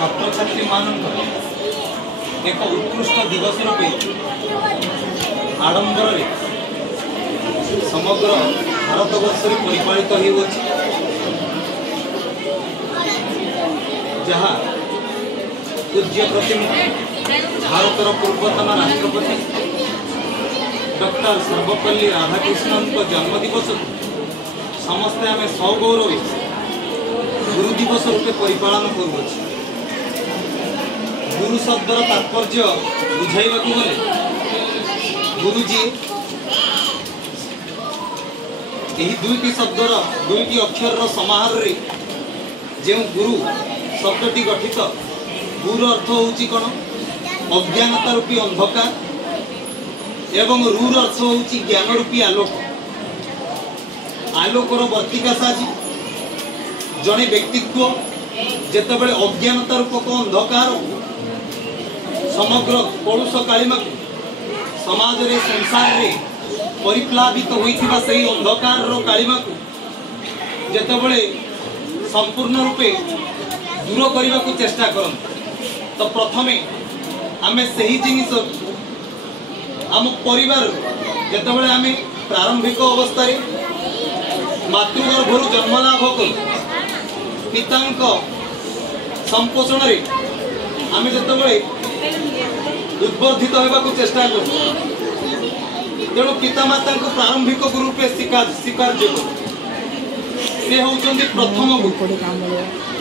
छात्र छात्री मान एक उत्कृष्ट दिवस रूपे आडंबर समग्र भारतवर्ष परिपालित हो जहाँ पूज्य प्रतिनिधि भारतर पूर्वतन राष्ट्रपति डॉक्टर सर्वपल्ली राधाकृष्णन जन्मदिवस समस्ते आम सगौरव गुरु दिवस रूपे परिपालन करुँच। गुरु शब्दर तात्पर्य बुझाइबा गले गुरुजी यही दुईटी शब्दर दुईटी अक्षर समाहार रे जो गुरु शब्दटी गठित गुरु अर्थ होउची कौन अज्ञानता रूपी अंधकार एवं रूर अर्थ होउची ज्ञान रूपी आलोक। आलोकर वर्तिका साजी जड़े व्यक्तित्व जेतेबेले अज्ञानता रूपक अंधकार समग्र कलुष कालिमा समाज रे संसार रे परिप्लावित होइथिबा सही अंधकार रो कालिमा को जेतेबेले संपूर्ण रूपे दूर करने को चेष्टा करन तो प्रथमे आमे सही जिनिस आम परिवार जेतेबेले आमे प्रारंभिक अवस्था रे मातृगर्भरु जन्म लाभ कर पितांक संपोषण रे आमे जेतेबेले उद्वर्धित होबाकू चेष्टा कर तेणु पितामाता को प्रारंभिक गुरु रूपे स्वीकार से होउचंदी प्रथम गुरु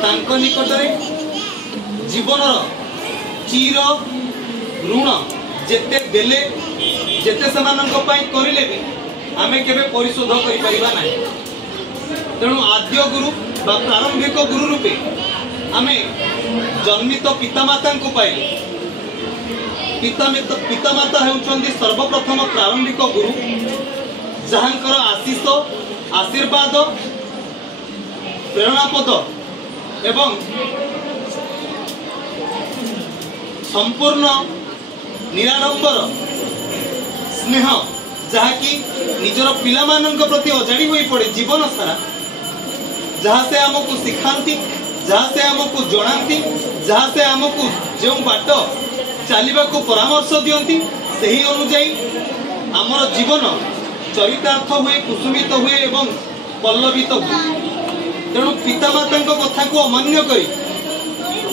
तांको निकट जीवन चीर ऋण जेते देले जेते सेमानंको पई करिले भी आमे केबे परिशोध करि परिबा नाही। तेणु आद्य गुरु बा प्रारंभिक गुरु रूपे आमे जन्मित पितामाता को पाइले। पितामाता होउचंदी सर्वप्रथम प्रारंभिक गुरु जहांकर आशीष आशीर्वाद प्रेरणापद एवं संपूर्ण निराडंबर स्नेह जहाँकि निजर पिला मानक प्रति अजाड़ी हो पड़े जीवन सारा जहाँ से आमको शिखाती जहाँ से आमको जनाती जहाँ से आमको जो बाट चलने को परामर्श दियंती सही अनुजाई आमर जीवन चरितार्थ हुए कुसुमित हुए एवं पल्लवित हुए। तेणु पितामाता कथा को अमान्य करी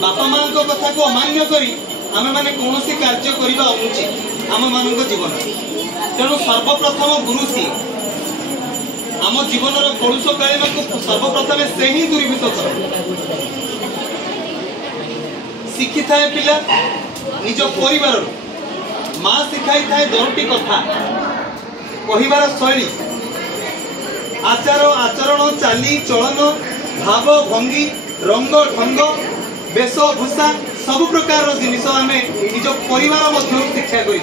बापा माँ कथा को अमान्य करी आमे माने कौन सी कार्य करबा अनुचित आम मान जीवन। तेणु सर्वप्रथम गुरु सी आम जीवन कलुष कालिमा को सर्वप्रथम से ही दूरीभूत कर शिखी थाए पिला निज परिवार माँ शिखाई थाए 10टी कथा कहिबार शैली आचार आचरण चाली चलन भाव भंगी रंग ढंग वेशभूषा सब प्रकार जिनिस आमे निज परिवार मध्य शिक्षा करि।